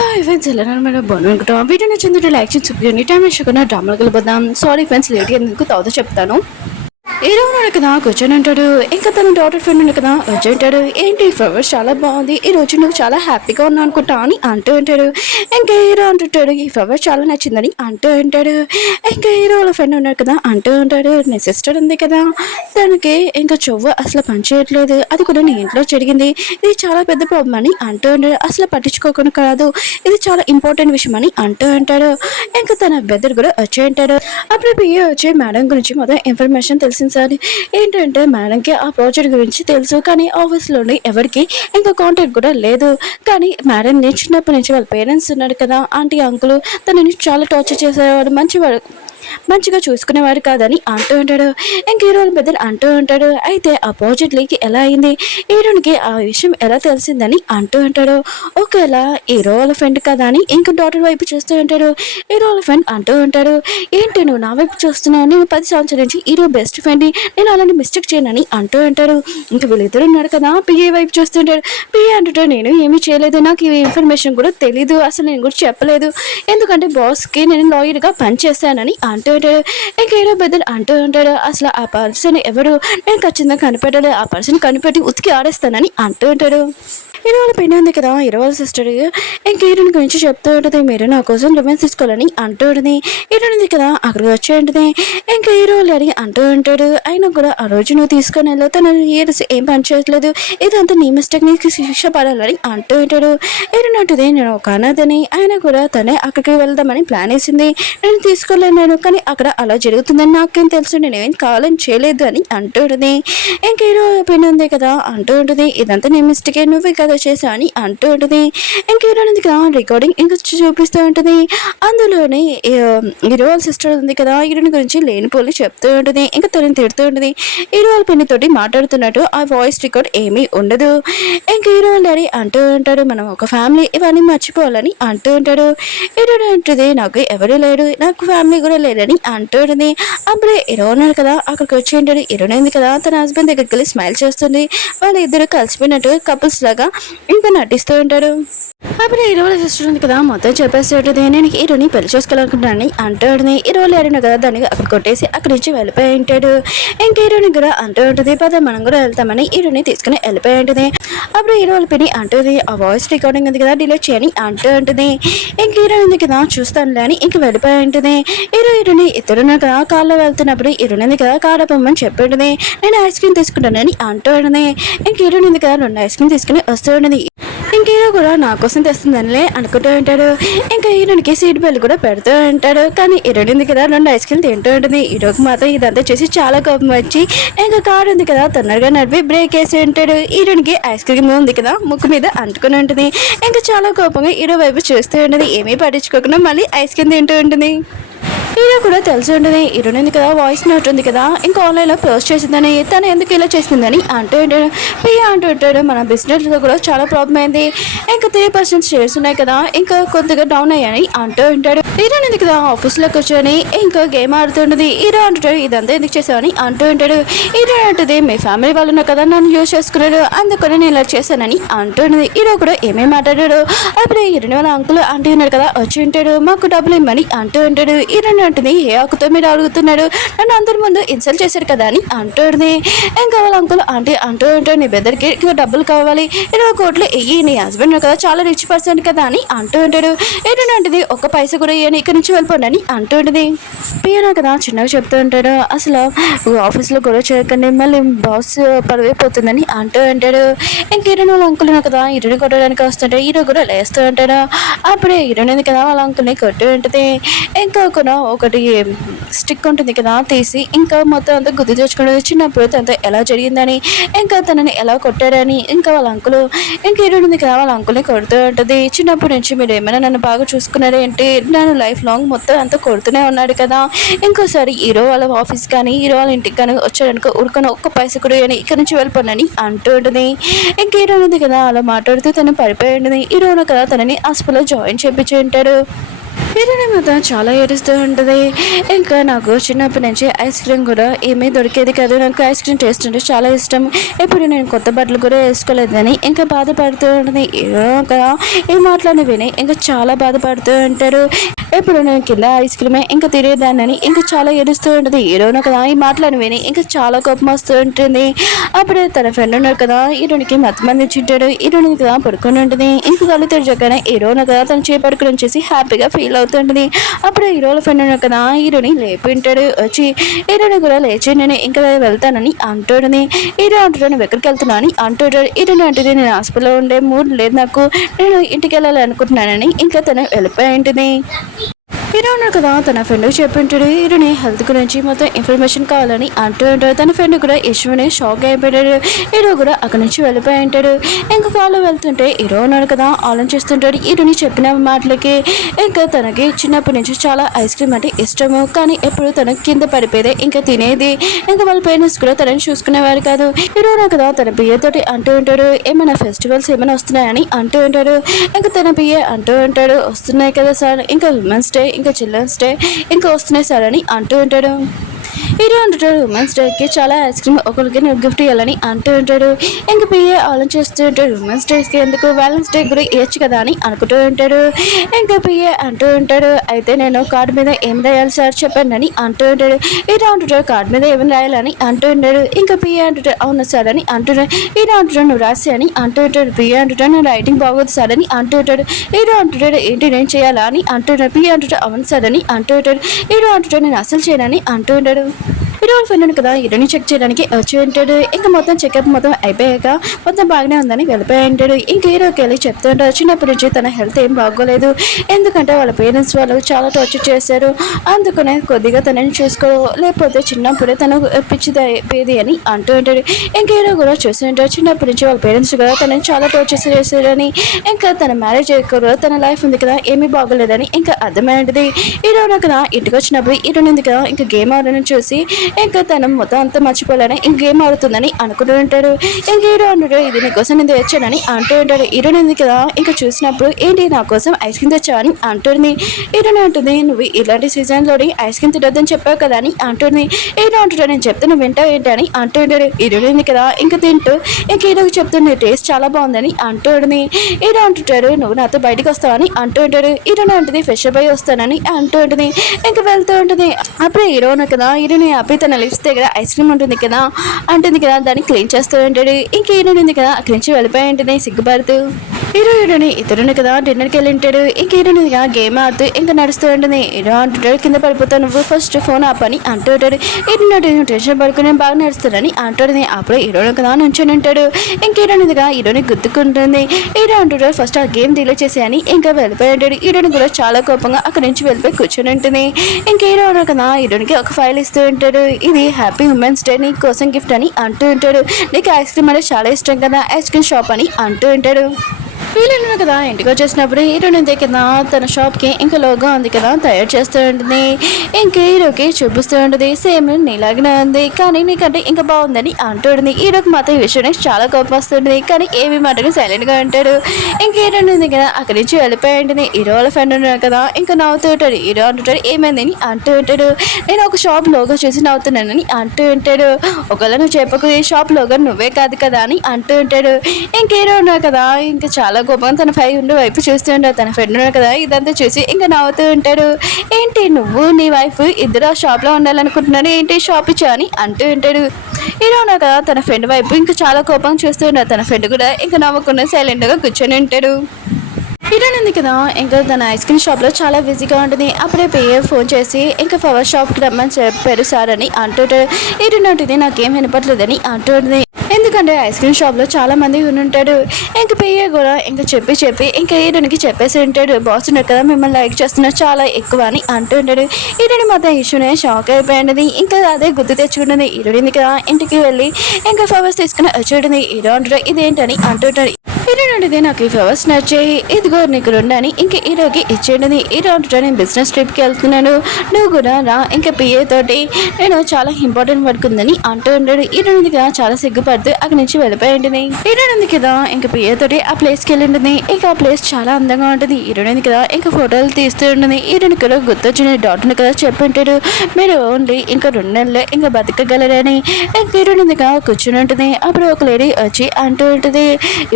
Hi friends ఎలా మన బాగుంటాం వీడియో నచ్చిందంటే లైక్ చేసి చూపించండి టైం వేసుకున్న డ్రామాలు కలిపోదాం. సారీ ఫ్రెండ్స్ లేట్గా ఎందుకు తర్వాత చెప్తాను. హీరో ఉన్నాడు కదా కూర్చొని అంటాడు. ఇంకా తన డాటర్ ఫ్రెండ్ ఉన్నాడు కదా వచ్చి అంటాడు, ఏంటి ఫ్లవర్స్ చాలా బాగుంది, ఈ రోజు నువ్వు చాలా హ్యాపీగా ఉన్నావు అనుకుంటా అని అంటూ ఉంటాడు. ఇంకా హీరో అంటుంటాడు, ఈ ఫ్లవర్స్ చాలా నచ్చిందని అంటూ ఉంటాడు. ఇంకా హీరో వాళ్ళ ఫ్రెండ్ ఉన్నాడు కదా అంటూ ఉంటాడు, నీ సిస్టర్ ఉంది కదా దానికి ఇంకా చెవ్వు అసలు పనిచేయట్లేదు, అది కూడా నీ ఇంట్లో జరిగింది, ఇది చాలా పెద్ద ప్రాబ్లం అని అంటూ ఉంటాడు. అసలు పట్టించుకోకుండా కాదు, ఇది చాలా ఇంపార్టెంట్ విషయం అని అంటూ ఉంటాడు. ఇంకా తన బెదర్ కూడా వచ్చి ఉంటాడు. అప్పుడు పిఏ వచ్చి మేడం గురించి మొత్తం ఇన్ఫర్మేషన్ తెలిసింది సార్. ఏంటంటే మేడంకి ఆ ప్రాజెక్ట్ గురించి తెలుసు, కానీ ఆఫీస్లోని ఎవరికి ఇంకా కాంటాక్ట్ కూడా లేదు. కానీ మేడం చిన్నప్పటి నుంచి వాళ్ళ పేరెంట్స్ ఉన్నారు కదా ఆంటీ అంకుల్, తనని చాలా టార్చర్ చేసేవాడు, మంచిగా చూసుకునేవారు కాదని అంటూ ఉంటాడు. ఇంక హీరోల పెద్దలు అంటూ ఉంటాడు, అయితే ఆ ప్రాజెక్ట్ లీక్ ఎలా అయింది, హీరోనికి ఆ విషయం ఎలా తెలిసిందని అంటూ ఉంటాడు. ఒకవేళ హీరో వాళ్ళ ఫ్రెండ్ కదా అని ఇంక డాటర్ వైపు చూస్తూ ఉంటాడు. హీరో వాళ్ళ ఫ్రెండ్ అంటూ ఉంటాడు, ఏంటి నువ్వు నా వైపు చూస్తున్నావు, నేను 10 సంవత్సరాల నుంచి హీరో బెస్ట్ ఫ్రెండ్, నేను అలాంటి మిస్టేక్ చేయనని అంటూ ఉంటాడు. ఇంక వీళ్ళిద్దరు ఉన్నారు కదా పిఏ వైపు చూస్తుంటాడు. పిఏ అంటుంటాడు, నేను ఏమీ చేయలేదు, నాకు ఈ ఇన్ఫర్మేషన్ కూడా తెలీదు, అసలు నేను కూడా చెప్పలేదు, ఎందుకంటే బాస్కి నేను లాయర్గా పనిచేస్తానని అంటూ ఉంటాడు. ఇంకా హీరో బదులు అంటూ ఉంటాడు, అసలు ఆ పర్సన్ ఎవరు, నేను ఖచ్చితంగా కనిపెట్టాలి, ఆ పర్సన్ కనిపెట్టి ఉతికి ఆడేస్తానని అంటూ ఉంటాడు. హీరో వాళ్ళ పెయిన్ ఉంది కదా హీరో వాళ్ళ సిస్టర్ ఇంకా హీరోని గురించి చెప్తూ ఉంటుంది, మీరు నా కోసం రివెన్స్ తీసుకోవాలని అంటూ ఉంటుంది. హీరోని ఉంది కదా అక్కడికి వచ్చి ఉంటుంది. ఇంకా హీరో వాళ్ళు అడిగి అంటూ ఉంటాడు, అయినా కూడా ఆ రోజు నువ్వు తీసుకొని వెళ్ళావు, తన ఇయర్స్ ఏం పని చేయట్లేదు, ఇదంతా నీ మిస్టేక్, నీకు శిక్ష పడాలని అంటూ ఉంటాడు. హీరోని అంటుంది, నేను ఒక అనాథని, అయినా కూడా తనే అక్కడికి వెళ్దామని ప్లాన్ వేసింది, నేను తీసుకోలేను, కానీ అక్కడ అలా జరుగుతుందని నాకేం తెలుసు, నేనేం కావాలని చేయలేదు అని అంటూ ఉంటుంది. ఇంకా హీరో పెయిన్ ఉంది కదా అంటూ ఉంటుంది, ఇదంతా నీ మిస్టేకే, నువ్వే కదా చేసా అని అంటూ ఉంటుంది. ఇంక హీరోయిన్ కదా రికార్డింగ్ ఇంకా చూపిస్తూ ఉంటుంది. అందులోనే హీరో వాళ్ళ సిస్టర్ ఉంది కదా హీరోయిన్ గురించి లేనిపోలి చెప్తూ ఉంటుంది. ఇంకా తనని తిడుతూ ఉంటుంది. హీరో వాళ్ళ పెన్నితోటి మాట్లాడుతున్నట్టు ఆ వాయిస్ రికార్డ్ ఏమీ ఉండదు. ఇంక హీరో వాళ్ళ డాడీ అంటూ ఉంటాడు, మనం ఒక ఫ్యామిలీ, ఇవన్నీ మర్చిపోవాలని అంటూ ఉంటాడు. హీరోయిన్ అంటుంది, నాకు ఎవరు లేడు, నాకు ఫ్యామిలీ కూడా లేదని అంటూ ఉంటుంది. అప్పుడే హీరో ఉన్నాడు కదా అక్కడికి వచ్చి ఉంటాడు. హీరోయిన్ ఉంది కదా తన హస్బెండ్ దగ్గరికి వెళ్ళి స్మైల్ చేస్తుంది. వాళ్ళ ఇద్దరు కలిసిపోయినట్టు కపుల్స్ లాగా ఇంకా నటిస్తూ ఉంటాడు. అప్పుడు హీరో వాళ్ళ సిస్టర్ ఉంది కదా మొత్తం చెప్పేసి ఉంటుంది, నేను హీరోని పెళ్లి చేసుకోవాలనుకుంటున్నాను అంటూ ఉంటుంది. హీరో వాళ్ళు అడిగిన కదా దాన్ని అక్కడ కొట్టేసి అక్కడి నుంచి వెళ్ళిపోయి ఉంటాడు. ఇంక హీరోని కూడా అంటూ ఉంటుంది, పద మనం కూడా వెళ్తామని హీరోని తీసుకుని వెళ్ళిపోయి ఉంటుంది. అప్పుడు హీరో వాళ్ళ పిని అంటుంది, ఆ వాయిస్ రికార్డింగ్ ఉంది కదా డిలీట్ చేయని అంటూ ఉంటుంది. ఇంక హీరో ఉంది కదా చూస్తానులే అని ఇంక వెళ్ళిపోయి ఉంటుంది. హీరోని ఇద్దరున్న కదా కార్లో వెళ్తున్నప్పుడు హీరోని ఉంది కదా కార్ పొమ్మని చెప్పి ఉంటుంది, నేను ఐస్ క్రీమ్ తీసుకుంటానని అంటూ ఉంటుంది. ఇంక హీరోని ఉంది కదా 2 ఐస్ క్రీమ్ తీసుకుని వస్తూ ఉంటుంది. ఇంక హీరో కూడా నా కోసం తెస్తుందనిలే అనుకుంటూ ఉంటాడు. ఇంకా హీరోనికి సీట్ బెల్ట్ కూడా పెడుతూ ఉంటాడు. కానీ హీరోయిన్ ఉంది కదా 2 ఐస్ క్రీమ్ తింటూ ఉంటుంది. హీరోకి మాత్రం ఇదంతా చేసి చాలా కోపం వచ్చి ఇంకా కారు ఉంది కదా తొందరగా నడిపి బ్రేక్ వేసి ఉంటాడు. హీరోయిన్కి ఐస్ క్రీమ్ ఉంది కదా ముక్కు మీద అంటుకుని ఉంటుంది. ఇంకా చాలా కోపంగా హీరో వైపు చూస్తూ ఉంటుంది. ఏమీ పట్టించుకోకుండా మళ్ళీ ఐస్ క్రీమ్ తింటూ ఉంటుంది. హీరో కూడా తెలిసి ఉంటుంది, హీరోయిన్ ఉంది కదా వాయిస్ నోట్ ఉంది కదా ఇంకా ఆన్లైన్లో పోస్ట్ చేసిందని, తను ఎందుకు ఇలా చేసిందని అంటూ ఉంటాడు. పియ్య అంటూ ఉంటాడు, మన బిజినెస్లో కూడా చాలా ప్రాబ్లం అయింది, ఇంకా 3% షేర్స్ ఉన్నాయి కదా ఇంకా కొద్దిగా డౌన్ అయ్యాయి అంటూ ఉంటాడు. హీరోయిన్ ఉంది కదా ఆఫీస్లో కూర్చొని ఇంకా గేమ్ ఆడుతుంటుంది. హీరో అంటుంటాడు, ఇదంతా ఎందుకు చేసావని అంటూ ఉంటాడు. హీరో అంటుంది, మీ ఫ్యామిలీ వాళ్ళు ఉన్నారు కదా నన్ను యూజ్ చేసుకున్నాడు, అందుకని నేను ఇలా చేశానని అంటుంది. హీరో కూడా ఏమేమి మాట్లాడాడు. అప్పుడు హీరోయిన్ వాళ్ళ అంకుల్ ఆంటీ ఉన్నాడు కదా వచ్చి ఉంటాడు, మాకు డబ్బులు ఇమ్మని అంటూ ఉంటాడు. హీరోయిన్ అంటుంది, ఏ హక్కుతో మీరు అడుగుతున్నాడు, నన్ను అందరి ముందు ఇన్సల్ట్ చేశారు కదా అని అంటుంది. ఇంకా వాళ్ళ అంకుల్ ఆంటీ అంటూ ఉంటాడు, నీ బెదర్కి డబ్బులు కావాలి, 20 కోట్లు ఇయ్యి, నీ హస్బెండ్ కదా చాలా రిచ్ పర్సన్ కదా అని అంటూ ఉంటాడు. ఏంటంటే 1 పైసా కూడా ఇయ్యని ఇక్కడి నుంచి వెళ్ళిపోండి అని అంటూ ఉంటుంది. పియనా కదా చిన్నగా చెప్తూ ఉంటాడు, అసలు ఆఫీస్లో గొడవ చేయకండి, మళ్ళీ బాస్ పడిపోతుందని అంటూ ఉంటాడు. ఇంక హీరోయిన్ వాళ్ళ అంకుల్ కదా హీరోని కొట్టడానికి వస్తుంటే హీరో కూడా లేస్తూ ఉంటాడు. అప్పుడే హీరోయిన్ కదా వాళ్ళ అంకుల్ని కొట్టు ఉంటుంది. ఇంకా కూడా ఒకటి స్టిక్ ఉంటుంది కదా తీసి ఇంకా మొత్తం అంతా గుర్తు తెచ్చుకుంటుంది, చిన్నప్పుడు తనతో ఎలా జరిగిందని, ఇంకా తనని ఎలా కొట్టారని. ఇంకా వాళ్ళ అంకులు ఇంకా హీరోయిన్ ఉంది కదా వాళ్ళ అంకుల్ని కొడుతూ ఉంటుంది, చిన్నప్పటి నుంచి మీరు ఏమైనా నన్ను బాగా చూసుకున్నారేంటి, నన్ను లైఫ్ లాంగ్ మొత్తం అంతా కొడుతూనే ఉన్నాడు కదా, ఇంకోసారి హీరో వాళ్ళ ఆఫీస్ కానీ హీరో వాళ్ళ ఇంటికి కానీ వచ్చాడనుకో ఉరుకొని 1 పైసా కూడా అని ఇక్కడ నుంచి వెళ్ళిపోనని అంటూ ఉంటుంది. ఇంకా హీరోయిన్ ఉంది కదా అలా మాట్లాడుతూ తను పడిపోయి ఉంటుంది. హీరోయిన్ కదా తనని హాస్పిటల్లో జాయిన్ చేయించి ఉంటాడు. హీరోయిన్ మాత్రం చాలా ఏడుస్తూ ఉంటుంది. ఇంకా నాకు చిన్నప్పటి నుంచి ఐస్ క్రీమ్ కూడా ఏమీ దొరికేది కాదు, నాకు ఐస్ క్రీమ్ టేస్ట్ అంటే చాలా ఇష్టం, ఇప్పుడు నేను కొత్త బట్టలు కూడా వేసుకోలేదని ఇంకా బాధపడుతూ ఉంటుంది. కదా ఈ మాటలను విని ఇంకా చాలా బాధపడుతూ ఉంటారు. ఇప్పుడు నేను కింద ఐస్ క్రీమే ఇంకా తినేదాన్ని ఇంకా చాలా ఏడుస్తూ ఉంటుంది. హీరోయిన్ కదా ఈ మాటలను విని ఇంకా చాలా కోపం వస్తూ ఉంటుంది. అప్పుడే తన ఫ్రెండ్ ఉన్నారు కదా హీరోయిన్కి మత్తమంది చింటాడు. హీరోయిన్ కదా పడుకొని ఉంటుంది. ఇంకా కళ్ళు తెరచగానే హీరోయిన్ కదా తన చేపడుకుని చేసి హ్యాపీగా ఫీల్ అవుతుంటుంది. అప్పుడు హీరోల ఫ్రెండ్ ఉన్నారు కదా హీరోని లేపింటాడు. వచ్చి హీరోని కూడా లేచి నేను ఇంకా వెళ్తానని అంటుంది. హీరో అంటాడు నువ్వు ఎక్కడికి వెళ్తున్నా అని అంటాడు. హీరోని అంటే నేను హాస్పిటల్లో ఉండే మూడ్ లేదు, నాకు నేను ఇంటికి వెళ్ళాలి అనుకుంటున్నానని ఇంకా తను వెళ్ళిపోయి ఉంటుంది. హీరో ఉన్నారు కదా తన ఫ్రెండ్కి చెప్పింటాడు హీరోని హెల్త్ గురించి మొత్తం ఇన్ఫర్మేషన్ కావాలని అంటూ ఉంటాడు. తన ఫ్రెండ్ కూడా యశ్వని షాక్ అయిపోయాడు. హీరో కూడా అక్కడి నుంచి వెళ్ళిపోయి ఉంటాడు. ఇంకా కాళ్ళు వెళ్తుంటే హీరో ఉన్నాడు కదా ఆలోచిస్తుంటాడు. హీరోని చెప్పిన మాటలకి ఇంకా తనకి చిన్నప్పటి నుంచి చాలా ఐస్ క్రీమ్ అంటే ఇష్టము, కానీ ఎప్పుడు తన కింద పడిపోయేదే ఇంకా తినేది. ఇంకా వాళ్ళ పేరెంట్స్ కూడా తనని చూసుకునేవారు కాదు. హీరో ఉన్నారు కదా తన బియ్యతోటి అంటూ ఉంటాడు ఏమైనా ఫెస్టివల్స్ ఏమైనా వస్తున్నాయని అంటూ ఉంటాడు. ఇంకా తన బియ్య అంటూ ఉంటాడు వస్తున్నాయి కదా సార్, ఇంకా ఉమెన్స్ డే ఇంకా చిల్డ్రన్స్ డే ఇంకా వస్తున్నాయి సార్ అని అంటూ ఉంటాడు. హీరో అంటాడు ఉమెన్స్ డేకి చాలా ఐస్ క్రీమ్ ఒకరికి నువ్వు గిఫ్ట్ ఇవ్వాలని అంటూ ఉంటాడు. ఇంక పిఏ ఆలోచిస్తూ ఉంటాడు ఉమెన్స్ డేకి ఎందుకు వ్యాలెన్స్ డే కూడా ఇవ్వచ్చు కదా అని అనుకుంటూ ఉంటాడు. ఇంకా పిఏ అంటూ ఉంటాడు అయితే నేను కార్డు మీద ఏం రాయాలి సార్ చెప్పండి అని అంటూ ఉంటాడు. హీరో అంటుంటాడు కార్డు మీద ఏమైనా రాయాలని అంటూ ఉంటాడు. ఇంకా పిఏ అంటుంటాడు అవును సార్ అని అంటున్నాడు. హీరో అంటుంటాడు నువ్వు రాసి అని అంటూ ఉంటాడు. పిఏ అంటుంటాడు నేను రైటింగ్ బాగోదు సార్ అని అంటూ ఉంటాడు. హీరో అంటుంటాడు ఏంటి నేను చేయాలా అని అంటున్నాడు. పిఏ అంటుంటాడు అవును సార్ అని అంటూ ఉంటాడు. హీరో అంటుంటాడు నేను అసలు చేయనని అంటూ ఉంటాడు. హీరో ఫ్రెండ్ కదా హీరోని చెక్ చేయడానికి వచ్చి ఉంటాడు. ఇంకా మొత్తం చెకప్ మొత్తం అయిపోయాక మొత్తం బాగానే ఉందని వెళ్ళిపోయి ఉంటాడు. ఇంక హీరోకి వెళ్ళి చెప్తూ ఉంటాడు చిన్నప్పటి నుంచి తన హెల్త్ ఏం బాగోలేదు, ఎందుకంటే వాళ్ళ పేరెంట్స్ వాళ్ళు చాలా టార్చర్ చేశారు, అందుకనే కొద్దిగా తనని చూసుకో లేకపోతే చిన్నప్పుడే తను పిచ్చిది అని అంటూ ఉంటాడు. ఇంక హీరో కూడా చూస్తూ ఉంటాడు చిన్నప్పటి నుంచి వాళ్ళ పేరెంట్స్ కూడా తనని చాలా టార్చర్ చేశారని, ఇంకా తన మ్యారేజ్ అయ్యాక తన లైఫ్ ఉంది కదా ఏమీ బాగోలేదని ఇంకా అర్థమైనది. హీరో కదా ఇంటికి వచ్చినప్పుడు హీరోని ఉంది కదా ఇంకా గేమ్ ఆడని చూసి ఇంకా తను మొత్తం అంతా మర్చిపోలేని ఇంక గేమ్ ఆడుతుందని అనుకుంటూ ఉంటాడు. ఇంక హీరో అంటాడు ఇది నీకోసం నేను తెచ్చానని అంటూ ఉంటాడు. హీరోని ఉంది కదా ఇంకా చూసినప్పుడు ఏంటి నా కోసం ఐస్ క్రీమ్ తెచ్చావని అంటుంది. హీరోని అంటుంది నువ్వు ఇలాంటి సీజన్లోని ఐస్ క్రీమ్ తినొద్దని చెప్పావు కదా అని అంటుంది. హీరో అంటాడు నేను చెప్తే నువ్వు వింటావు ఏంటని అంటూ ఉంటాడు. హీరోని ఉంది కదా ఇంకా తింటూ ఇంక హీరోకి చెప్తుంది టేస్ట్ చాలా బాగుందని అంటుంది. హీరో అంటుంటాడు నువ్వు నాతో బయటకు వస్తావని అంటూ ఉంటాడు. హీరోని అంటుంది ఫ్రెష్ అప్ అయి వస్తానని అంటూ ఉంటుంది. ఇంకా వెళ్తూ ఉంటుంది. అప్పుడే హీరోను కదా హీరోని ఆపి తన లిప్స్ దగ్గర ఐస్ క్రీమ్ ఉంటుంది కదా దాన్ని క్లీన్ చేస్తూ ఉంటాడు. ఇంక హీరోయిన్ ఉంది కదా అక్కడి నుంచి వెళ్ళిపోయి ఉంటుంది సిగ్గుపడుతూ. హీరోయిన్ ఇతరుని కదా డిన్నర్కి వెళ్ళి ఉంటాడు. ఇంక హీరోయిన్ గేమ్ ఆడుతూ ఇంకా నడుస్తూ ఉంటుంది. హీరో అంటుంటాడు కింద పడిపోతావు నువ్వు ఫస్ట్ ఫోన్ ఆపని అంటూ ఉంటాడు. హీరోయిన్ టెన్షన్ పడుకుని బాగా నడుస్తాడని అంటుంది. అప్పుడు హీరోయిన్ కదా నుంచొని ఉంటాడు. ఇంక హీరోయిన్ హీరోని గుర్తుకుంటుంది. హీరో అంటుంటాడు ఫస్ట్ ఆ గేమ్ డిలీట్ చేసేయని ఇంకా వెళ్ళిపోయి ఉంటాడు. హీరోయిన్ కూడా చాలా కోపంగా అక్కడి నుంచి వెళ్ళిపోయి కూర్చొని ఉంటుంది. ఇంక హీరో కదా హీరోయిన్కి ఒక ఫైల్ ఇస్తూ ఉంటాడు. ఇది హ్యాపీ ఉమెన్స్ డే నీ కోసం గిఫ్ట్ అని అంటూ ఉంటాడు. నీకు ఐస్ క్రీమ్ అంటే చాలా ఇష్టం కదా ఐస్ క్రీమ్ షాప్ అని అంటూ ఉంటాడు. వీళ్ళను కదా ఇంటికి వచ్చేసినప్పుడు హీరోయిన్ ఉంది కదా తన షాప్కి ఇంకా లోగో ఉంది కదా తయారు చేస్తూ ఉంటుంది. ఇంకా హీరోకి చూపిస్తూ ఉంటుంది సేమ్ నీలాగానే ఉంది కానీ నీకంటే ఇంకా బాగుందని అంటుంది. హీరోకి మాత్రం ఈ విషయం చాలా కోపం వస్తుంది కానీ ఏమి మాటని సైలెంట్గా ఉంటాడు. ఇంక హీరోయిన్ ఉంది కదా అక్కడి నుంచి వెళ్ళిపోయి ఉంటుంది. హీరో వాళ్ళ ఫ్రెండ్ ఉన్నాడు కదా ఇంకా నవ్వుతూ ఉంటాడు. హీరో అంటుంటాడు ఏమైందని అంటూ ఉంటాడు. నేను ఒక షాప్ లోగో చూసి నవ్వుతున్నానని అంటూ ఉంటాడు. ఒకవేళ నువ్వు చెప్పకు ఈ షాప్ లోగో నువ్వే కాదు కదా అని అంటూ ఉంటాడు. ఇంక హీరో ఉన్నాడు కదా ఇంకా చాలా కోపం తన ఫ్రెండ్ వైపు చూస్తూ ఉంటాడు. తన ఫ్రెండ్ ఉన్నాడు కదా ఇదంతా చూసి ఇంకా నవ్వుతూ ఉంటాడు. ఏంటి నువ్వు నీ వైఫ్ ఇద్దరు ఆ షాప్లో ఉండాలనుకుంటున్నాడు ఏంటి షాప్ ఇచ్చా అని అంటూ ఉంటాడు. హీరో ఉన్నాడు కదా తన ఫ్రెండ్ వైపు ఇంకా చాలా కోపం చూస్తూ ఉంటాడు. తన ఫ్రెండ్ కూడా ఇంకా నవ్వకుండా సైలెంట్గా కూర్చొని ఉంటాడు. హీరోయిన్ ఉంది కదా ఇంకా తన ఐస్ క్రీమ్ షాప్లో చాలా బిజీగా ఉంటుంది. అప్పుడే పిఏ ఫోన్ చేసి ఇంకా ఫ్లవర్ షాప్కి రమ్మని చెప్పారు సార్ అని అంటుంటాడు. హీరోయిన్ ఉంటుంది నాకేం వినపట్లేదని అంటుంది. ఎందుకంటే ఐస్ క్రీమ్ షాప్లో చాలా మంది ఉంటాడు. ఇంకా పిఏ కూడా ఇంకా చెప్పి ఇంకా హీరోయిన్కి చెప్పేసి ఉంటాడు బాస్ ఉన్నాడు కదా మిమ్మల్ని లైక్ చేస్తున్నారు చాలా ఎక్కువ అని అంటుంటాడు. హీరోయిన్ మాత్రం ఇష్యూనే షాక్ అయిపోయింది. ఇంకా అదే గుర్తు తెచ్చుకుంటుంది. హీరోయిన్ కదా ఇంటికి వెళ్ళి ఇంకా ఫ్లవర్స్ తీసుకుని వచ్చేటుంది. హీరో అంటాడు ఇదేంటని అంటుంటాడు. హీరోయిన్ ఉంటుంది నాకు ఈ ఫ్లవర్స్ నచ్చాయి ఇదిగో నీకు రెండని ఇంకా హీరోకి ఇచ్చేయండి. హీరో అంటుంటాడు నేను బిజినెస్ ట్రిప్కి వెళ్తున్నాను నువ్వు కూడా రా ఇంకా పిఏ తోటి నేను చాలా ఇంపార్టెంట్ వర్క్ ఉందని అంటూ ఉంటాడు. హీరోయిన్ కదా చాలా సిగ్గుపడి మాట్లాడుతూ అక్కడి నుంచి వెళ్ళిపోయి ఉంటుంది. హీరోయిన్ ఉంది కదా ఇంకా పిఏ తోటి ఆ ప్లేస్కి వెళ్ళి ఉంటుంది. ఇంకా ఆ ప్లేస్ చాలా అందంగా ఉంటుంది. హీరోయిన్ ఉంది కదా ఇంకా ఫోటోలు తీస్తూ ఉంటుంది. హీరోయిన్ కూడా గుర్తొచ్చిన డాక్టర్ని కదా చెప్పింటాడు, మీరు ఓన్లీ ఇంకా 2 నెలలే ఇంకా బతకగలరని. ఇంకా హీరోయిన్ ఉంది కదా కూర్చుని ఉంటుంది. అప్పుడు ఒక లేడీ వచ్చి అంటూ ఉంటుంది,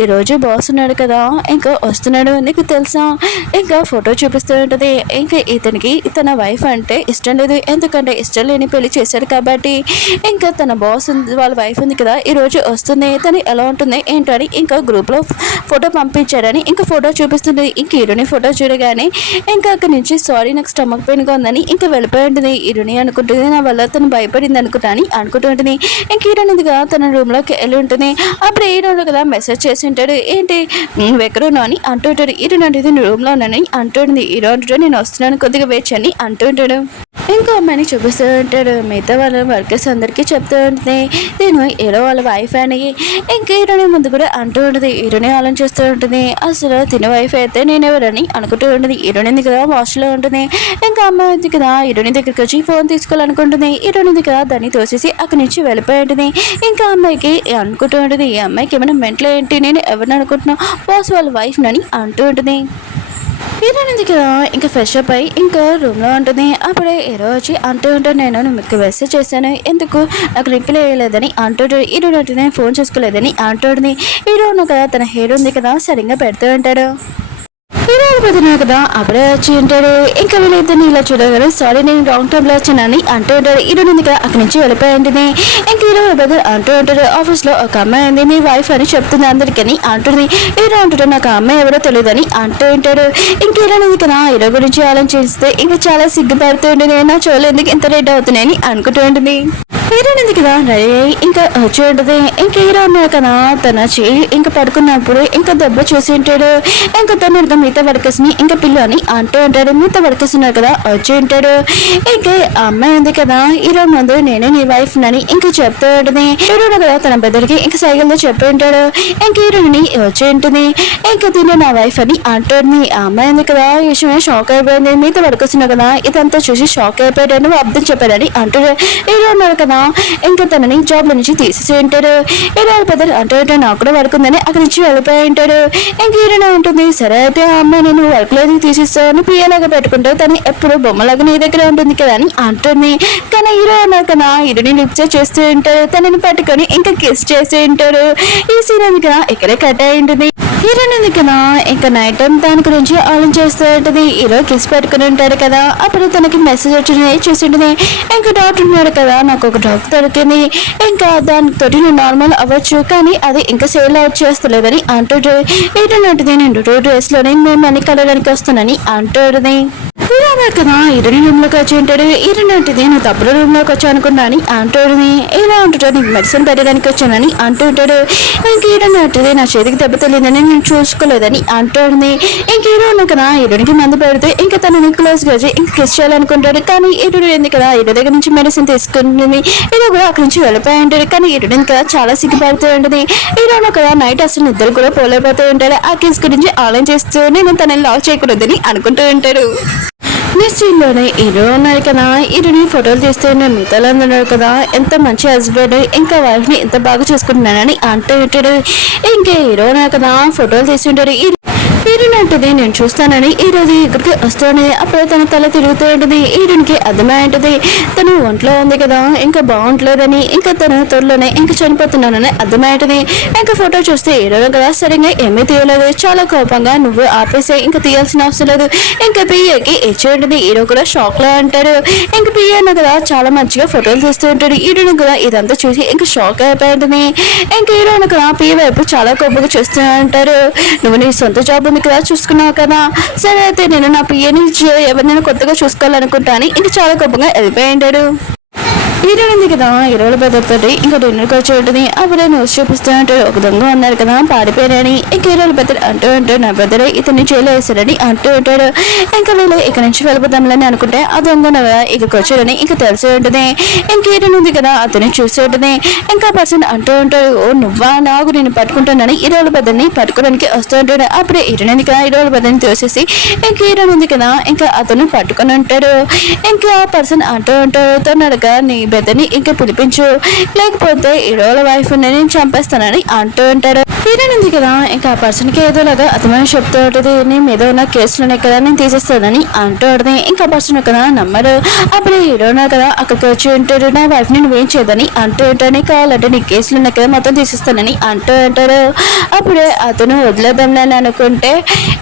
ఈరోజు బాస్ ఉన్నాడు కదా ఇంకా వస్తున్నాడు నీకు తెలుసా. ఇంకా ఫోటో చూపిస్తూ ఉంటుంది. ఇంకా ఇతనికి తన వైఫ్ అంటే ఇష్టం లేదు, ఎందుకంటే ఇష్టం లేని పెళ్లి చేశాడు కాబట్టి. ఇంకా తన బాస్ వాళ్ళ వైఫ్ ఉంది కదా ఈరోజు వస్తుంది, తను ఎలా ఉంటుంది ఏంటని ఇంకా గ్రూప్లో ఫోటో పంపించాడని ఇంకా ఫోటో చూపిస్తుంది. ఇంక హీరోని ఫోటో చూడగానే ఇంకా అక్కడి నుంచి సారీ నాకు స్టమక్ పెయిన్గా ఉందని ఇంకా వెళ్ళిపోయి ఉంటుంది. హీరోని అనుకుంటుంది నా వల్ల తను భయపడింది అనుకుంటా అని అనుకుంటూ ఉంటుంది. ఇంక హీరోన్ ఇదిగా తన రూమ్లోకి వెళ్ళి ఉంటుంది. అప్పుడు హీరోను కదా మెసేజ్ చేసి ఉంటాడు, ఏంటి నువ్వు ఎక్కడున్నా అని అంటూ ఉంటాడు. హీరోన్ అంటే నేను రూమ్లో ఉన్నానని అంటుంది. హీరో అంటుంటే నేను వస్తున్నాను కొద్దిగా వేచని అంటూ ఉంటాడు. ఇంకో అమ్మాయిని చూపిస్తూ ఉంటాడు. మిగతా వాళ్ళ వర్కర్స్ అందరికీ చెప్తూ ఉంటుంది నేను హీరో వాళ్ళ వైఫ్ అని. ఇంకా హీరోని ముందు కూడా అంటూ ఉంటుంది. హీరోని ఆలోచిస్తూ ఉంటుంది, అసలు తిన వైఫ్ అయితే నేను ఎవరని అనుకుంటూ ఉంటుంది. హీరోని కదా వాష్లో ఉంటుంది. ఇంకా అమ్మాయి కదా హీరోని దగ్గరికి వచ్చి ఫోన్ తీసుకోవాలనుకుంటుంది. హీరోని కదా దాన్ని తోసేసి అక్కడి నుంచి వెళ్ళిపోయి ఉంటుంది. ఇంకా అమ్మాయికి అనుకుంటూ ఉంటుంది, ఈ అమ్మాయికి ఏమైనా మెంటల్ ఏంటి, నేను ఎవరిని అనుకుంటున్నా బాస్ వాళ్ళ వైఫ్ అని అంటూ ఉంటుంది. హీరోయిన్ కదా ఇంకా ఫ్రెష్ అప్ అయి ఇంకా రూమ్లో ఉంటుంది. అప్పుడే హీరో వచ్చి అంటూ ఉంటాడు, నేను మీకు మెసేజ్ చేశాను ఎందుకు నాకు రిప్లై వేయలేదని అంటుంటాడు. హీరోయిన్ అంటే నేను ఫోన్ చేసుకోలేదని అంటుంది. హీరోను కదా తన హెయిర్ ఉంది కదా సరిగ్గా పెడుతూ ఉంటాడు. హీరోయిన్ పెడుతున్నాడు కదా అప్పుడే వచ్చి ఉంటాడు. ఇంకా వీళ్ళిద్దరిని ఇలా చూడగానే సారీ నేను రాంగ్ టైంలో వచ్చానని అంటూ ఉంటాడు. హీరోయిన్ ఉంది కదా అక్కడి నుంచి వెళ్ళిపోయి ఉంటుంది. ఇంక హీరో బ్రదర్ అంటూ ఉంటాడు, ఆఫీస్లో ఒక అమ్మాయి ఉంది మీ వైఫ్ అని చెప్తుంది అందరికని అంటుంది. హీరో అంటాడు నాకు ఆ అమ్మాయి ఎవరో తెలియదని అంటూ ఉంటాడు. ఇంక హీరోయిన్ ఉంది కదా హీరో గురించి ఆలోచిస్తే ఇంకా చాలా సిగ్గుపడుతూ ఉంటుంది, నా చోళ్ళు ఎందుకు ఇంత రెడ్ అవుతున్నాయని అనుకుంటూ ఉంటుంది. హీరోయిన్ ఉంది కదా రెడీ అయ్యి ఇంకా వచ్చి ఉంటుంది. ఇంకా హీరో ఉన్నాడు కదా తన చేయి ఇంకా పడుకున్నప్పుడు ఇంకా దెబ్బ చూసి ఉంటాడు. ఇంకా తను మిగతా వర్కర్స్ ని ఇంకా పిల్లు అని అంటూ ఉంటాడు. మిగతా వర్కర్స్ ఉన్నారు కదా వచ్చి ఉంటాడు. ఇంకా అమ్మాయి ఉంది కదా హీరో ముందు నేనే నీ వైఫ్ నని ఇంకా చెప్తూ ఉంటుంది. హీరో కదా తన బెదరికి ఇంకా సైకిల్తో చెప్పి ఉంటాడు. ఇంకా హీరోని వచ్చి ఉంటుంది. ఇంకా తినే నా వైఫ్ అని అంటుంది. ఆ అమ్మాయి ఉంది కదా ఈ విషయమే షాక్ అయిపోయింది. మిగతా వర్కర్స్ ఉన్నారు కదా ఇదంతా చూసి షాక్ అయిపోయాడు, అర్థం చెప్పాడని అంటాడు. హీరో ఉన్నాడు కదా ఇంకా తనని జాబ్ లో నుంచి తీసేసి ఉంటాడు. హీరో పెద్ద అంటే నాకు కూడా వర్క్ ఉందని అక్కడి నుంచి వెళ్ళిపోయి ఉంటాడు. ఇంక హీరోనే ఉంటుంది, సరే అయితే ఆ అమ్మాయి నేను వర్క్ లేదు తీసేస్తాను పియ్యలాగా పెట్టుకుంటే తను ఎప్పుడు బొమ్మలాగా నీ దగ్గర ఉంటుంది కదా అని అంటుంది. కానీ హీరో అన్నారు కదా హీరోని లిప్స్ చేస్తూ ఉంటాడు, తనని పట్టుకొని ఇంకా కిస్ చేస్తూ ఉంటాడు. ఈ సీన్ అది కదా ఇక్కడే కట్ అయి ఉంటుంది. హీరోయిన్ ఉంది కదా ఇంకా నైట్ టైం దాని గురించి ఆలోచిస్తూ ఉంటుంది. హీరో కిస్ పెట్టుకుని ఉంటాడు కదా అప్పుడు తనకి మెసేజ్ వచ్చింది చూసి ఉంటుంది. ఇంకా డాక్టర్ ఉన్నాడు కదా నాకు ఒక డాక్టర్ దొరికింది, ఇంకా దానితో నేను నార్మల్ అవ్వచ్చు కానీ అది ఇంకా సేల్ అవుట్ చేస్తలేదని అంటుంటుంది. హీరోయిన్ ఉంటుంది నేను 2 daysలోనే మేము మనీ కలవడానికి వస్తానని అంటుంది. హీరో కదా హీరోయిన్ రూమ్లోకి వచ్చి ఉంటాడు. హీరోయిన్ ఉంటుంది నేను తప్పుడు రూమ్లోకి వచ్చా అనుకున్నా అని అంటుంది. ఇలా ఉంటుంటాడు నీకు మెడిసిన్ పెట్టడానికి వచ్చానని అంటుంటాడు. ఇంక హీరోయిన్ ఉంటుంది నా చేతికి దెబ్బ తెలియదని నేను చూసుకోలేదని అంటుంది. ఇంక హీరోయిన్ కదా హీరోయిన్కి మందు పెడితే ఇంకా తనని క్లోజ్గా వచ్చి ఇంకా కిస్ చేయాలనుకుంటాడు. కానీ హీరోయిన్ ఉంది కదా హీరో దగ్గర నుంచి మెడిసిన్ తీసుకుంటుంది. హీరో కూడా అక్కడి నుంచి వెళ్ళిపోయి ఉంటాడు. కానీ హీరోయిన్ కదా చాలా సిగ్గుపడుతూ ఉంటుంది. హీరోయిన్ కదా నైట్ అసలు నిద్ర కూడా పోలేకపోతూ ఉంటాడు. ఆ కిస్ గురించి ఆలోచిస్తూ నేను తనని లాక్ చేయకూడదని అనుకుంటూ ఉంటాడు. నెక్స్ట్ సీన్లోనే హీరో ఉన్నారు కదా హీరోని ఫోటోలు తీస్తే మిగతా ఉన్నారు కదా ఎంత మంచి హస్బెండ్ ఇంకా వైఫ్ని ఎంత బాగా చూసుకుంటున్నానని అంటూ ఉంటాడు. ఇంకా హీరో ఉన్నారు కదా ఫోటోలు తీసి ఉంటాడు. హీరోయిన్ అంటుంది నేను చూస్తానని ఈరోజు ఇక్కడికి వస్తానని అప్పుడు తన తల తిరుగుతూ ఉంటుంది. హీరోయిన్కి అర్థమై ఉంటుంది తను ఒంట్లో ఉంది కదా ఇంకా బాగుంటలేదని ఇంకా తన త్వరలోనే ఇంకా చనిపోతున్నానని అర్థమై ఉంటుంది. ఇంకా ఫోటో చూస్తే హీరోయిన్ కదా సరిగ్గా ఏమీ తీయలేదు, చాలా కోపంగా నువ్వు ఆపేసే ఇంకా తీయాల్సిన అవసరం లేదు ఇంకా పిఏకి ఇచ్చి ఉంటుంది. హీరో కూడా షాక్ లో అంటాడు. ఇంకా పిఏ కదా చాలా మంచిగా ఫోటోలు తీస్తూ ఉంటాడు. హీరోయిన్ కూడా ఇదంతా చూసి ఇంకా షాక్ అయిపోయి ఉంటుంది. ఇంకా హీరోయిన్ కదా పిఏ వైపు చాలా కోపంగా చూస్తూ ఉంటారు. నువ్వు నీ సొంత జాబ్ కదా చూసుకున్నావు కదా, సరే అయితే నేను నా పిఏని ఎవరినైనా కొత్తగా చూసుకోవాలనుకుంటాను ఇంకా చాలా కోపంగా వెళ్ళిపోయి ఉంటాడు. హీరోయిన్ ఉంది కదా హీరోల పెద్దతోటి ఇంకా డిన్నర్కి వచ్చి ఉంటుంది. అప్పుడే న్యూస్ చూపిస్తూ ఉంటాడు ఒక దొంగ ఉన్నారు కదా పారిపోయారని. ఇంకా హీరోల పెద్ద అంటూ ఉంటాడు నా బ్రదరే ఇతన్ని జైలు వేశారని అంటూ ఉంటాడు. ఇంకా వీళ్ళు ఇక్కడ నుంచి వెళ్ళిపోతాంలని అనుకుంటే ఆ దొంగ ఇక్కడికి వచ్చాడని ఇంకా తెలిసి ఉంటుంది. ఇంక హీరోయిన్ ఉంది కదా అతన్ని చూసి ఉంటుంది. ఇంకా పర్సన్ అంటూ ఉంటాడు ఓ నువ్వా నాకు నేను పట్టుకుంటానని హీరోల పెద్దని పట్టుకోవడానికి వస్తూ ఉంటాడు. అప్పుడే హీరోయిన్ ఉంది కదా హీరోల పెద్దని తోసేసి ఇంక హీరోయిన్ ఉంది కదా ఇంకా అతను పట్టుకొని ఉంటాడు. ఇంకా పర్సన్ అంటూ ఉంటాడు తను అడగా నీ పెద్దని ఇంకా పిలిపించు, లేకపోతే హీరోల వైఫ్ నేను చంపేస్తానని అంటూ ఉంటాడు. హీరోయిన్ ఉంది కదా ఇంకా ఆ పర్సన్కి ఏదోలాగా అతమని చెప్తూ ఉంటుంది, నీ మీద ఉన్న కేసులోనే కదా నేను తీసేస్తానని అంటూ ఉంటుంది. ఇంకా పర్సన్ కదా నమ్మడు. అప్పుడు హీరోనా కదా అక్కడికి వచ్చి ఉంటాడు, నా వైఫ్ ని నువ్వేం చేయదని అంటూ ఉంటాను, కావాలంటే నీ కేసులు ఉన్నాయి కదా మొత్తం తీసేస్తానని అంటూ ఉంటారు. అప్పుడే అతను వదిలేద్దాంలేని అనుకుంటే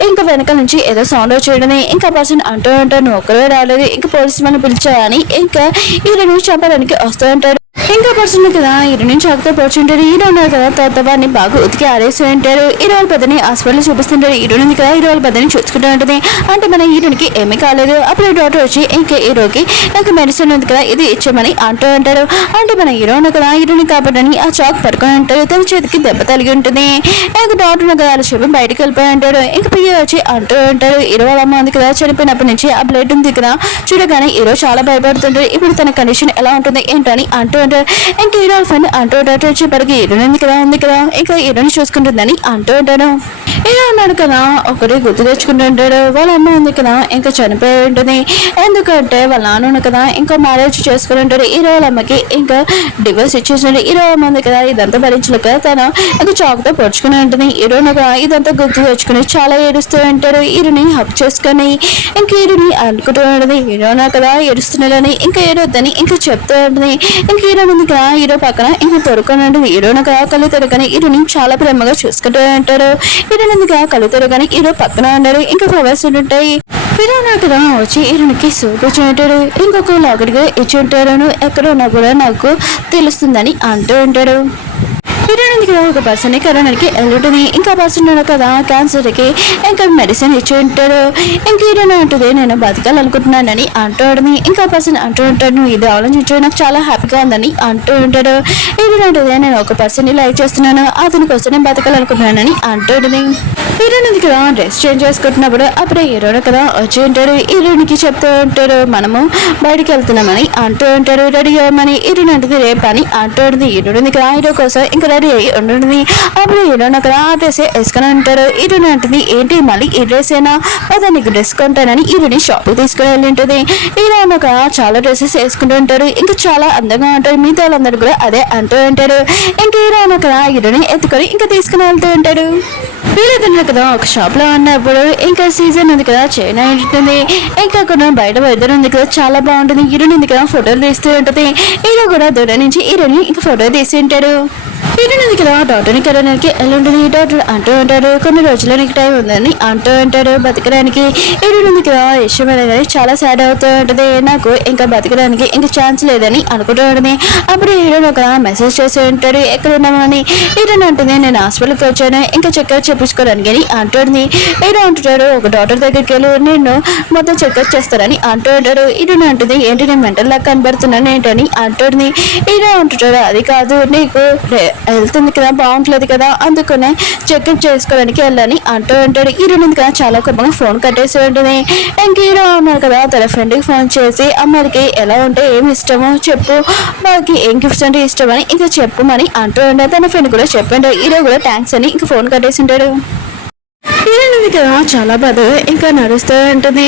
ఇంకా వెనక నుంచి ఏదో సౌండ్ వచ్చేయడని ఇంకా పర్సన్ అంటూ ఉంటాను, ఒక్కరే రాలేదు ఇంకా పోలీసు మనం పిలిచాయని ఇంకా హీరోని చంపడానికి వస్తూ ఉంటాడు. ఇంకా పర్సన్ కదా హీరో నుంచి ఆకుతో పోర్చుంటాడు. హీరో ఉన్నారు కదా తర్వాత వాడిని బాగా ఉతికి ఆరేసి ఉంటారు. హీరో వాళ్ళ పెద్దని హాస్పిటల్ చూపిస్తుంటారు. హీరోని కదా హీరో వాళ్ళ పెద్దని చూసుకుంటూ ఉంటుంది. అంటే మన హీరోనికి ఏమీ కాలేదు. అప్పుడు డాక్టర్ వచ్చి ఇంకా హీరోకి ఇంకా మెడిసిన్ ఉంది కదా ఇది ఇచ్చామని అంటూ ఉంటారు. అంటే మన హీరో ఉన్న కదా హీరోని కాపాడని ఆ చాక్ పట్టుకొని ఉంటారు. తన చేతికి దెబ్బ తగిలి ఉంటుంది. ఇంకా డాక్టర్ ఉన్న కదా అలా చెప్పి బయటకు వెళ్ళిపోయి ఉంటాడు. ఇంకా పియ్య వచ్చి అంటూ ఉంటారు, హీరో వాళ్ళ అమ్మ ఉంది కదా చనిపోయినప్పటి నుంచి ఆ బ్లడ్ ఉంది కదా చూడగానే హీరో చాలా భయపడుతుంటాడు. ఇప్పుడు తన కండిషన్ ఎలా ఉంటుంది ఏంటని అంటూ ఉంటారు. ఇంకా హీరో ఫ్రెండ్ అంటూ డాక్టర్ వచ్చేప్పటికి హీరోయిన్ ఉంది కదా ఇంకా హీరోని చూసుకుంటుందని అంటూ ఉంటాడు. హీరో ఉన్నాడు కదా ఒకటి గుర్తు తెచ్చుకుంటూ ఉంటాడు. వాళ్ళ అమ్మ ఉంది కదా ఇంకా చనిపోయి ఉంటుంది. ఎందుకంటే వాళ్ళ నాన్న ఉంది కదా ఇంకా మ్యారేజ్ చేసుకుని ఉంటాడు. హీరో వాళ్ళ అమ్మకి ఇంకా డివోర్స్ ఇచ్చేసాడు. హీరో అమ్మ ఉంది కదా ఇదంతా భరించలేక తను ఇంకా చాకుతో పొడుచుకుని ఉంటుంది. హీరోనగా ఇదంతా గుర్తు తెచ్చుకుని చాలా ఏడుస్తూ ఉంటాడు. హీరోని హక్ చేసుకొని ఇంకా హీరోని అనుకుంటూ ఉంటుంది. హీరోనా కదా ఏడుస్తున్నాడని ఇంకా ఏడొద్దని ఇంకా చెప్తూ ఉంటుంది. ఇంకా హీరో ఉంది కదా హీరో పక్కన ఇంకా పడుకొని ఉంటుంది. హీరోనగా కళ్ళు తెరగానే హీరోని చాలా ప్రేమగా చూసుకుంటూ ఉంటాడు. హీరోనిగా కళ్ళు తెరగానే హీరో పక్కన ఉన్నాడు. ఇంకా ఫ్లవర్స్ ఉంటాయి. హీరోనా కదా వచ్చి హీరోనికి సూపు ఉంటాడు. ఇంకొక లాకెట్గా ఇచ్చి ఉంటాడు, ఎక్కడ ఉన్నా కూడా నాకు తెలుస్తుందని అంటూ ఉంటాడు. హీరోయిన్ కదా ఒక పర్సన్ కరోనాకి వెళ్ళుంటుంది. ఇంకా పర్సన్ కదా క్యాన్సర్కి ఇంకా మెడిసిన్ ఇచ్చి ఉంటాడు. ఇంకా హీరోయిన్ అంటుంది నేను బతకాలనుకుంటున్నానని అంటూ ఉంటుంది. ఇంకా పర్సన్ అంటూ ఉంటాడు, నువ్వు ఇది ఆలోచించు నాకు చాలా హ్యాపీగా ఉందని అంటూ ఉంటాడు. హీరోయిన్ అంటుంది నేను ఒక పర్సన్ లైక్ చేస్తున్నాను అతని కోసం నేను బతకాలనుకుంటున్నానని అంటూ ఉంటుంది. హీరోయిన్ కదా డ్రెస్ చేంజ్ చేసుకుంటున్నప్పుడు అప్పుడే హీరోయిన్ కదా వచ్చి ఉంటాడు. హీరోయిన్కి చెప్తూ ఉంటాడు మనము బయటికి వెళ్తున్నామని అంటూ ఉంటాడు. రెడీ అవ్వమని హీరోయిన్ అంటుంది రేపని అంటూ ఉంటుంది. హీరోయిన్ కదా హీరో కోసం ఇంకా రెడీ అయ్యి ఉంటుంది. అప్పుడు హీరోయిన్ అక్కడ ఆ డ్రెస్ వేసుకొని ఉంటారు. హీరోయిన్ అంటుంది ఏంటి మళ్ళీ ఈ డ్రెస్ అయినా అదే నీకు డ్రెస్ కొంటానని హీరోని షాప్కి తీసుకుని వెళ్ళి ఉంటుంది. హీరోయిన్ ఒక చాలా డ్రెస్సెస్ వేసుకుంటూ ఉంటారు. ఇంకా చాలా అందంగా ఉంటారు. మిగతా వాళ్ళందరూ కూడా అదే అంటూ ఉంటారు. ఇంకా హీరోయిన్ ఒక హీరోని ఎత్తుకొని ఇంకా తీసుకుని వెళ్తూ ఉంటాడు. వీళ్ళిద్దరు కదా ఒక షాప్ లో ఉన్నప్పుడు ఇంకా సీజన్ ఉంది కదా చైనా ఉంటుంది. ఇంకా కొన్ని బయట వెదర్ ఉంది కదా చాలా బాగుంటుంది. హీరోయిన్ ఉంది కదా ఫోటోలు తీస్తూ ఉంటుంది. హీరో కూడా దూరం నుంచి హీరోని ఇంకా ఫోటో తీసి ఉంటాడు. హీరోయిన్ కదా డాక్టర్ని కరోనాకి వెళ్ళుంటుంది. డాక్టర్ అంటూ ఉంటాడు కొన్ని రోజుల్లో నీకు టైం ఉందని అంటూ ఉంటాడు బతకడానికి. హీరోయిన్ కదా ఇష్టమైన కానీ చాలా సాడ్ అవుతూ ఉంటుంది. నాకు ఇంకా బతకడానికి ఇంకా ఛాన్స్ లేదని అనుకుంటూ ఉంటుంది. అప్పుడు హీరోయిన్ ఒక మెసేజ్ చేసి ఉంటాడు ఎక్కడ ఉన్నామని. హీరోయిన్ అంటుంది నేను హాస్పిటల్కి వచ్చాను ఇంకా చెకప్ చేపించుకోవడానికి అని అంటుంది. హీరో అంటున్నాడు ఒక డాక్టర్ దగ్గరికి వెళ్ళి నేను మొత్తం చెకప్ చేస్తారని అంటూ ఉంటాడు. హీరోయిన్ అంటుంది ఏంటి నేను మెంటల్ లాగా కనబడుతున్నాను ఏంటని అంటుంది. హీరో అంటున్నాడు అది కాదు నీకు హెల్త్ ఉంది కదా బాగుంటలేదు కదా అందుకనే చెకప్ చేసుకోవడానికి వెళ్ళని అంటూ ఉంటాడు. హీరోయిన్ కదా చాలా కోపంగా ఫోన్ కట్టేసి ఉంటుంది. ఇంక హీరో ఉన్నారు కదా తన ఫ్రెండ్కి ఫోన్ చేసి అమ్మాయికి ఎలా ఉంటే ఏమి ఇష్టమో చెప్పు, వాళ్ళకి ఏం గిఫ్ట్స్ అంటే ఇష్టమని ఇంకా చెప్పమని అంటూ ఉంటాడు. తన ఫ్రెండ్ కూడా చెప్పండి. హీరో కూడా థ్యాంక్స్ అని ఇంకా ఫోన్ కట్టేసి ఉంటాడు. హీరోయిన్ కదా చాలా బాధ ఇంకా నడుస్తూ ఉంటుంది.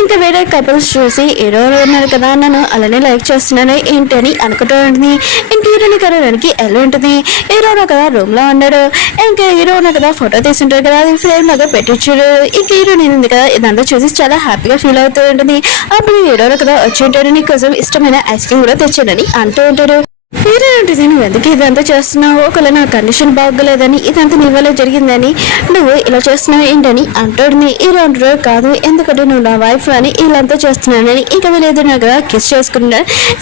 ఇంకా వేరే కపుల్స్ చూసి హీరో ఉన్నారు కదా నన్ను అలానే లైక్ చేస్తున్నాను ఏంటి అని అనుకుంటూ ఉంటుంది. ఇంక హీరోని కరోనానికి ఎలా ఉంటుంది. హీరో కదా రూమ్ లో ఉన్నాడు. ఇంకా హీరో కదా ఫోటో తీసుంటాడు కదా అది ఫ్రేమ్ లాగా పెట్టించాడు. ఇంక హీరోయిన్ ఉంది కదా ఇదంతా చూసి చాలా హ్యాపీగా ఫీల్ అవుతూ ఉంటుంది. అప్పుడు హీరో కదా వచ్చి ఉంటాడు నీకోసం ఇష్టమైన ఐస్ క్రీమ్ కూడా తెచ్చాడని అంటూ ఉంటాడు. హీరోయిన్ అంటే నువ్వు ఎందుకు ఇదంతా చేస్తున్నావు, ఒకవేళ నా కండిషన్ బాగోలేదని ఇదంతా నీ వల్ల జరిగిందని నువ్వు ఇలా చేస్తున్నావు ఏంటని అంటాడు. హీరో అంటాడు కాదు ఎందుకంటే నువ్వు నా వైఫ్ అని వీళ్ళంతా చేస్తున్నానని ఇంకా వీళ్ళేదో కదా కిస్ చేసుకున్నా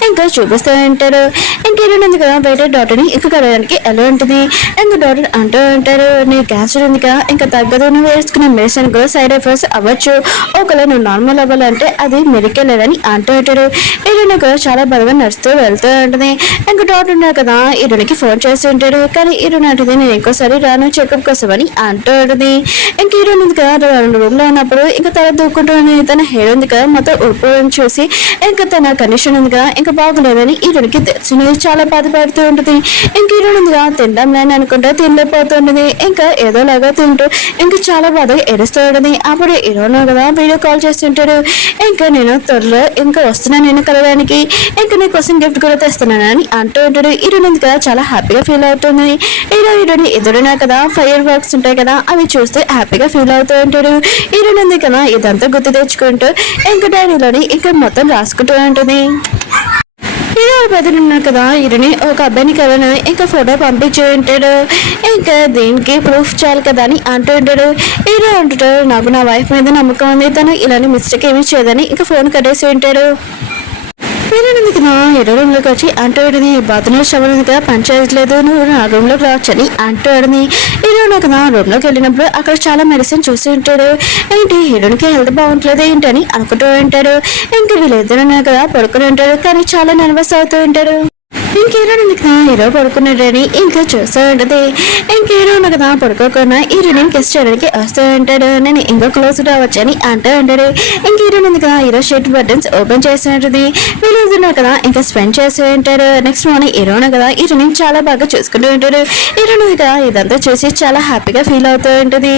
ఇంకా చూపిస్తూ ఉంటారు. ఇంక హీరోయిన్ ఉంది కదా బయట డాక్టర్ని ఇంకా కలవడానికి ఎలా ఉంటుంది. ఇంకా డాక్టర్ అంటూ ఉంటారు నీ క్యాన్సర్ ఉంది కదా ఇంకా తగ్గదు, నువ్వు వేసుకున్న మెడిసిన్ కూడా సైడ్ ఎఫెక్ట్స్ అవ్వచ్చు, ఒకవేళ నువ్వు నార్మల్ అవ్వాలంటే అది మెడికల్ అని అంటూ ఉంటాడు. హీరోయిన్ కూడా చాలా బాగా నడుస్తూ వెళ్తూ ఉంటుంది. ఇంకా డాక్టర్ ఉన్నారు కదా హీరోనికి ఫోన్ చేస్తూ ఉంటాడు. కానీ హీరోయిన్ అంటుంది నేను ఇంకోసారి రాను చెకప్ కోసం అని అంటూ ఉంటుంది. ఇంక హీరోయిన్ ఉంది కదా రూమ్ లో ఉన్నప్పుడు ఇంకా తల దూకుంటుంది. తన హెయిర్ ఉంది కదా మొత్తం ఉడిపోవడం చూసి ఇంకా తన కండిషన్ ఉంది కదా ఇంకా బాగులేదని హీరోయిన్కి తెలిసి చాలా బాధపడుతూ ఉంటుంది. ఇంక హీరోయిన్ ఉంది కదా తినడం లేని అనుకుంటూ తినలేకపోతుంటుంది. ఇంకా ఏదోలాగా తింటూ ఇంకా చాలా బాధగా ఏడుస్తూ ఉంటుంది. అప్పుడు హీరోయిన్ కదా వీడియో కాల్ చేస్తుంటాడు. ఇంకా నేను త్వరలో ఇంకా వస్తున్నాను నేను కలవడానికి ఇంకా నీ కోసం గిఫ్ట్ కూడా తెస్తున్నాను అని అంటూ ఉంటాడు. హీరోయిన్ కదా చాలా హ్యాపీగా ఫీల్ అవుతుంది. హీరోయిన్ ఎదురునా కదా ఫైర్ వర్క్స్ ఉంటాయి కదా అవి చూస్తే హ్యాపీగా ఫీల్ అవుతూ ఉంటాడు. హీరోయిన్ ఉంది కదా ఇదంతా గుర్తు తెచ్చుకుంటూ ఇంకా డైరీలోని ఇంకా మొత్తం రాసుకుంటూ ఉంటుంది. హీరో బదులున్నారు కదా హీరోని ఒక అబ్బాయిని కదా ఇంకా ఫోటో పంపించి ఉంటాడు. ఇంకా దీనికి ప్రూఫ్ చాలు కదా అని అంటూ ఉంటాడు. హీరో అంటుంటాడు నాకు నా వైఫ్ మీద నమ్మకం ఉంది తను ఇలాంటి మిస్టేక్ ఏమీ చేయదని ఇంకా ఫోన్ కట్టేసి ఉంటాడు. హీరోయిన్ కదా హీరో రూమ్ లోకి వచ్చి అంటూ ఉంటుంది బాత్రూంలో షవర్ ఉంది కదా పని చేయట్లేదు నువ్వు నా రూమ్ లోకి రావచ్చని అంటూ ఉంటుంది. హీరోయిన్ కదా రూమ్ లోకి వెళ్ళినప్పుడు అక్కడ చాలా మెడిసిన్ చూసి ఉంటాడు. ఏంటి హీరోయిన్కి హెల్త్ బాగుంటలేదు ఏంటని అనుకుంటూ ఉంటాడు. ఇంకా వీళ్ళిద్దరు కదా పడుకుని ఉంటాడు కానీ చాలా నర్వస్ అవుతూ ఉంటాడు. ఇంక హీరోయిన్ కదా హీరో పడుకున్నాడని ఇంకా చూస్తూ ఉంటుంది. ఇంక హీరోయిన్ కదా పడుకోకుండా హీరోయిన్ కిస్ చేయడానికి వస్తూ ఉంటాడు. నేను ఇంకా క్లోజ్ రావచ్చని అంటూ ఉంటాడు. ఇంక హీరోయిన్ కదా హీరో షర్ట్ బటన్స్ ఓపెన్ చేస్తూ ఉంటుంది. వీళ్ళు కదా ఇంకా స్పెండ్ చేస్తూ ఉంటారు. నెక్స్ట్ మార్నింగ్ హీరోయిన్ కదా హీరోయిన్ చాలా బాగా చూసుకుంటూ ఉంటాడు. హీరోయిన్ కదా ఇదంతా చూసి చాలా హ్యాపీగా ఫీల్ అవుతూ ఉంటుంది.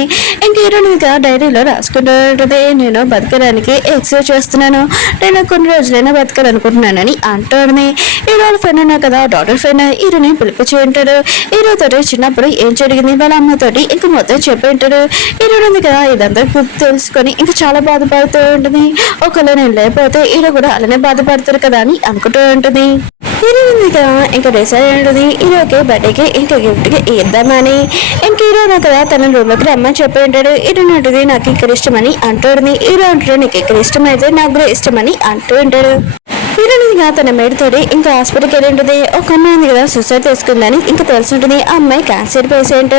ఇంక హీరోయిన్ కదా డైరీలో రాసుకుంటూ ఉంటుంది నేను బతకడానికి ఎక్సర్సైజ్ చేస్తున్నాను నేను కొన్ని రోజులైనా బతకాలనుకుంటున్నానని అంటూ ఉంటుంది. హీరో ఫ్రెండ్ కదా డాక్టర్ ఫ్రెండ్ హీరోని పిలిపించి ఉంటాడు. హీరోతో చిన్నప్పుడు ఏం జరిగింది వాళ్ళ అమ్మతోటి ఇంకా మొత్తం చెప్పి ఉంటాడు. హీరో ఉంది కదా ఇదంతా తెలుసుకొని ఇంకా చాలా బాధపడుతూ ఉంటుంది. ఒకవేళ నేను లేకపోతే హీరో కూడా అలానే బాధపడతారు కదా అని అనుకుంటూ ఉంటుంది. హీరో ఉంది కదా ఇంకా డిసైడ్ ఉంటుంది హీరోకి బర్త్డేకి ఇంకా గిఫ్ట్ కి ఇద్దామని. ఇంక హీరో కదా తన రూమ్ లోకి రమ్మని చెప్పి ఉంటాడు. హీరో ఉంటుంది నాకు ఇక్కడ ఇష్టమని అంటుంది. హీరో అంటాడు నీకు ఇక్కడ ఇష్టమైతే నాకు కూడా ఇష్టమని అంటూ ఉంటాడు. హీరోయిన్గా తన మేడతోటి ఇంకా హాస్పిటల్కి వెళ్ళి ఉంటుంది. ఒక అమ్మాయి ఉంది కదా సూసైడ్ చేసుకుందని ఇంకా తెలిసి ఉంటుంది. ఆ అమ్మాయి క్యాన్సర్ పేషెంట్.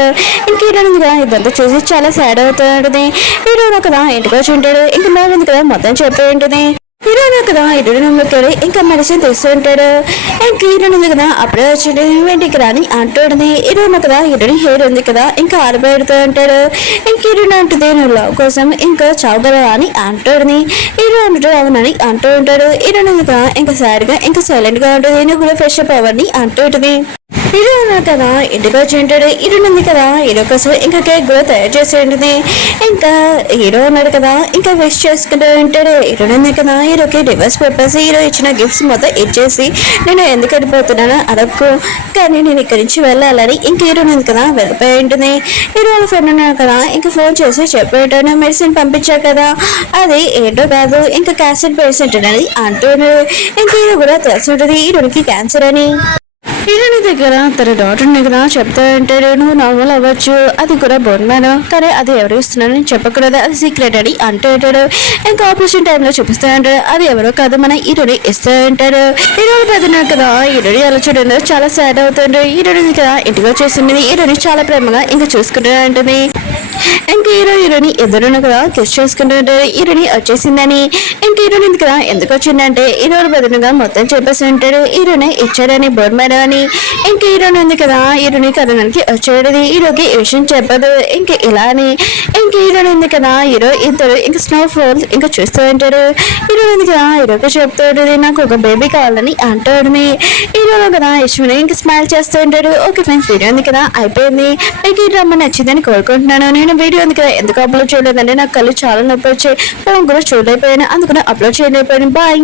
ఇంక హీరోయిన్గా ఇదంతా చూసి చాలా సాడ్ అవుతూ ఉంటుంది. హీరోయిన్ కదా ఇంటికి వచ్చి ఉంటాడు. ఇంకా మేడం కదా మొత్తం చెప్పి ఉంటుంది. హీరోయిన్ కదా హీరోయిన్లోకి వెళ్ళి ఇంకా మెడిసిన్ తెస్తూ ఉంటాడు. ఇంక హీరోయిన్ ఉంది కదా అప్పుడే వచ్చి ఇంటికి రాని అంటుంది. హీరోయిన్ కదా హీరోయిన్ హెయిర్ ఉంది కదా ఇంకా ఆరిపెడుతూ ఉంటాడు. ఇంక హీరోయిన్ అంటుంది నువ్వు లవ్ కోసం ఇంకా చావుగలవా అని అంటుంది. హీరో అంటాడు అవునని అంటూ ఉంటాడు. హీరోయిన్ ఉంది కదా ఇంకా సాడ్ గా ఇంకా సైలెంట్ గా ఉంటుంది. నువ్వు కూడా ఫ్రెష్ అప్ అవ్వని అంటూ ఉంటుంది. హీరో ఉన్నారు కదా ఇంటికి వచ్చి ఉంటాడు. హీరోయిన్ ఉంది కదా హీరో కోసం ఇంకా కేక్ కూడా తయారు చేసి ఉంటుంది. ఇంకా హీరో ఉన్నాడు కదా ఇంకా విష్ చేసుకుంటూ ఉంటాడు. హీరోయిన్ ఉంది కదా హీరోకి డివోర్స్ పేపర్స్ హీరో ఇచ్చిన గిఫ్ట్స్ మొత్తం ఇచ్చేసి నేను ఎందుకు వెళ్ళిపోతున్నాను అడక్కు కానీ నేను ఇక్కడి నుంచి వెళ్ళాలని ఇంకా హీరోయిన్ ఉంది కదా వెళ్ళిపోయి ఉంటుంది. హీరో వాళ్ళ ఫ్రెండ్ ఉన్నాడు కదా ఇంకా ఫోన్ చేసి చెప్పేటాను మెడిసిన్ పంపించా కదా అది ఏంటో కాదు ఇంకా క్యాన్సర్ పేషెంట్ అని అంటున్నాడు. ఇంకా హీరో కూడా తెలిసి ఉంటుంది హీరోకి క్యాన్సర్ అని. హీరోయిన్ దగ్గర తన డాక్టర్ దగ్గర చెప్తా ఉంటాడు నువ్వు నార్మల్ అవ్వచ్చు అది కూడా బోన్మాను కానీ అది ఎవరు ఇస్తున్నాను నేను చెప్పకూడదు అది సీక్రెట్ అని అంటూ ఉంటాడు. ఇంకా ఆపరేషన్ టైంలో చూపిస్తూ ఉంటాడు అది ఎవరో కాదు మన హీరోని ఇస్తూ ఉంటాడు. హీరోని పెద్దన్నాడు కదా హీరోని అలా చూడండి చాలా సాడ్ అవుతాడు. హీరోని కదా ఇంటికి వచ్చేసింది. హీరోని చాలా ప్రేమగా ఇంకా చూసుకుంటూ ఉంటుంది. ఇంక హీరోని ఎదురును కదా కిస్ చేసుకుంటూ ఉంటాడు. హీరోని వచ్చేసిందని ఇంక హీరోయిన్ కదా ఎందుకు వచ్చిందంటే హీరోని బదులుగా మొత్తం చెప్పేసి ఉంటాడు. హీరోని ఇచ్చాడని బోర్మాడు అని. ఇంక హీరోని ఉంది కదా హీరోని కథనానికి వచ్చాడు. హీరోకి ఈ విషయం చెప్పదు ఇంక ఇలా అని. ఇంక హీరోని ఉంది కదా హీరో ఇద్దరు ఇంక స్నో ఫాల్ ఇంకా చూస్తూ ఉంటాడు. హీరోయిన్ ఉంది కదా హీరోకి చెప్తాడు నాకు ఒక బేబీ కావాలని అంటాడు. హీరోలో కదా యశ్విని ఇంక స్మైల్ చేస్తూ ఉంటాడు. ఓకే ఫ్రెండ్స్ వీడియో ఉంది కదా అయిపోయింది. మీకు ఈ డ్రామా నచ్చిందని కోరుకుంటున్నాను. నేను వీడియో ఉంది కదా ఎందుకు అప్లోడ్ చేయలేదంటే నాకు కళ్ళు చాలా నొప్పి వచ్చాయి ఫోన్ కూడా చూడలేకపోయాను అందుకని అప్లోడ్ చేయలేకపోయాను. బాయ్.